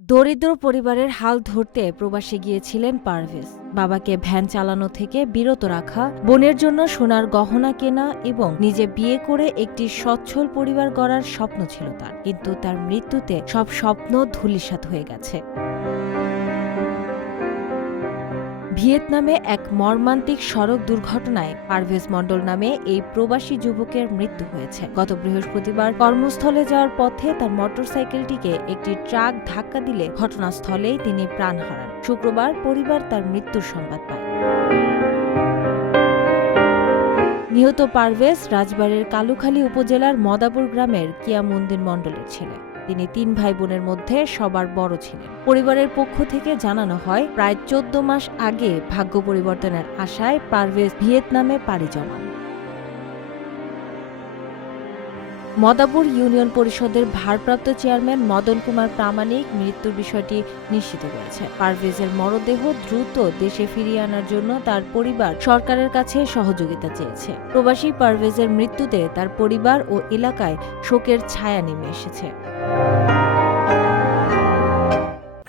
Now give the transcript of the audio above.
দরিদ্র পরিবারের হাল ধরতে প্রবাসে গিয়েছিলেন পারভেজ। বাবাকে ভ্যান চালানো থেকে বিরত রাখা, বোনের জন্য সোনার গহনা কেনা এবং নিজে বিয়ে করে একটি সচ্ছল পরিবার গড়ার স্বপ্ন ছিল তার। কিন্তু তার মৃত্যুতে সব স্বপ্ন ধূলিসাৎ হয়ে গেছে। ভিয়েতনামে এক মর্মান্তিক সড়ক দুর্ঘটনায় পারভেজ মণ্ডল নামে এই প্রবাসী যুবকের মৃত্যু হয়েছে। গত বৃহস্পতিবার কর্মস্থলে যাওয়ার পথে তার মোটরসাইকেলটিকে একটি ট্রাক ধাক্কা দিলে ঘটনাস্থলেই তিনি প্রাণ হারান। শুক্রবার পরিবার তার মৃত্যুর সংবাদ পায়। নিহত পারভেজ রাজবাড়ির কালুখালী উপজেলার মদাপুর গ্রামের কিয়ামুদ্দিন মণ্ডলের ছেলে। তিনি তিন ভাই বোনের মধ্যে সবার বড় ছিলেন। পরিবারের পক্ষ থেকে জানানো হয়, প্রায় চোদ্দ মাস আগে ভাগ্য পরিবর্তনের আশায় পারভেজ ভিয়েতনামে পাড়ি জমান। মদাপুর ইউনিয়ন পরিষদের ভারপ্রাপ্ত চেয়ারম্যান মদন কুমার প্রামাণিক মৃত্যুর বিষয়টি নিশ্চিত করেছে। পারভেজের মরদেহ দ্রুত দেশে ফিরিয়ে আনার জন্য তার পরিবার সরকারের কাছে সহযোগিতা চেয়েছে। প্রবাসী পারভেজের মৃত্যুতে তার পরিবার ও এলাকায় শোকের ছায়া নেমে এসেছে।